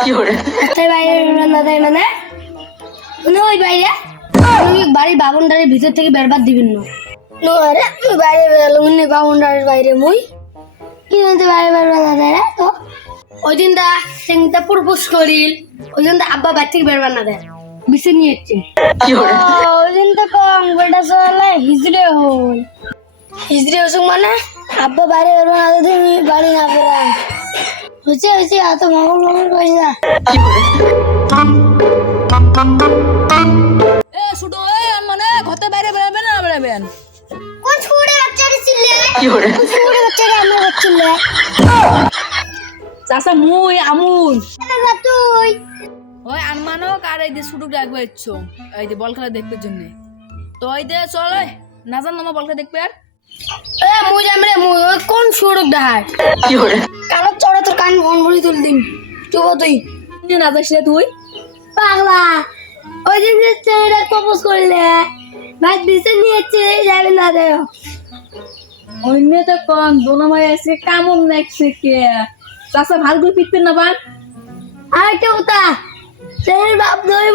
রাস্তায় বাইরে বেরোনো না যায় মানে ওই বাইরে বাড়ি বাউন্ডারির ভিতর থেকে বেরবার দিবেন না আরে তুই বাইরে বেরোলো বাউন্ডারির বাইরে মুই কি বলতে বাইরে বেরোনো না যায় রে তো ওই দিনটা সেটা প্রপোজ করিল ওই দিনটা আব্বা বাড়ি থেকে বেরবার না দেয় বিছে নিয়েছে ওই দিন তো কম বেটা চলে হিজড়ে হল হিজড়ে হসুক মানে আব্বা বাইরে বেরবার না দেয় তুমি বাড়ি না বেরোয় হচ্ছে এত মঙ্গল কইছা এ ছোট মানে ঘরে বাইরে বেরাবেন না বেরাবেন কোন ছুড়ে বাচ্চারে চিল্লে কোন ছুড়ে বাচ্চারে আমরা বাচ্চিল্লে চাচা মুই আমুল না তুই ওই আনমানক আর এই যে ছোট ডাকবে ইচ্ছো এই যে বল খেলা দেখবে জন্য তো ওই দে চলে না জান না বল খেলা দেখবে আর মুই জামরে মুই কোন ছুড়ক ডাহার কালো চড়া তোর কান ফোন ভরি তুল দিন তুই না যাস রে তুই পাগলা ওই দিন যে ছেলেটা প্রপোজ করলে ভাই দিছে নিয়েছে যাবে না রে অন্য তো কোন দোনামাই আছে কামন নেক্সে কে চাচা ভাল করে পিটবেন না বান আর একটা কথা ছেলের বাপ ধরে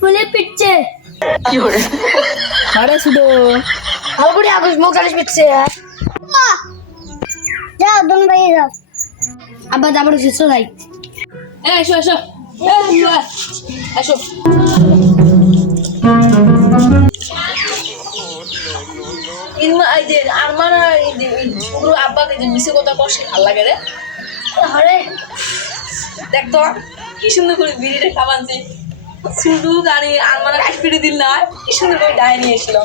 বলে পিটছে আরে শুধু ভালো করে আগুস মুখ গালিস পিটছে যাও দোন ভাই যাও আব্বা যাবার শেষ যাই এসো এসো এসো ইনমা এই যে আরমান এই যে পুরো আব্বাকে যে মিছে কথা কষ্ট ভাল লাগে রে আরে দেখ তো কি সুন্দর করে বিড়িটা খাবানছি শুধু গাড়ি আরমান কাট ফিরে দিল না কি সুন্দর করে ডায় নিয়ে এসেছিল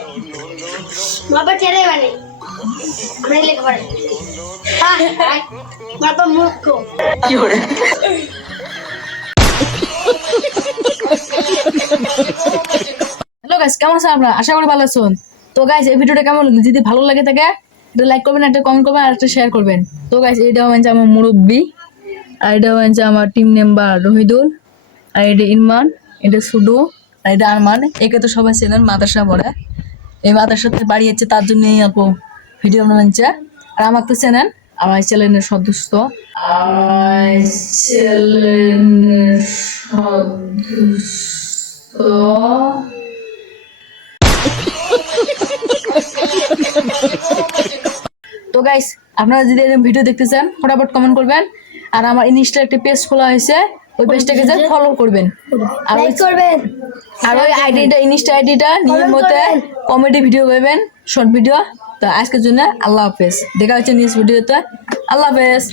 বাবা ছেড়ে মানে আমরা লেখা পারে হ্যাঁ বাবা মুখ হ্যালো গাইস কেমন আছেন আপনারা আশা করি ভালো আছেন তো গাইস এই ভিডিওটা কেমন লাগলো যদি ভালো লাগে থাকে একটা লাইক করবেন একটা কমেন্ট করবেন আর একটা শেয়ার করবেন তো গাইস এটা হচ্ছে আমার মুরব্বি আর এটা হচ্ছে আমার টিম মেম্বার রহিদুল আর এটা ইরমান এটা সুডু আর এটা আরমান একে তো সবাই চেনেন মাদ্রাসা পড়ে এই মাদ্রাসাতে বাড়ি যাচ্ছে তার জন্য আপু ভিডিও বানাচ্ছে আর আমাকে তো চেনেন আমার চ্যানেলের সদস্য তো গাইস আপনারা যদি এরকম ভিডিও দেখতে চান ফটাফট কমেন্ট করবেন আর আমার ইনস্টা একটা পেজ খোলা হয়েছে ওই পেজটাকে যা ফলো করবেন আর লাইক করবেন আর ওই আইডিটা ইনস্টা আইডিটা নিয়মিত কমেডি ভিডিও পাবেন শর্ট ভিডিও তো আজকের জন্য আল্লাহ হাফেজ দেখা হচ্ছে নেক্সট ভিডিওতে আল্লাহ হাফেজ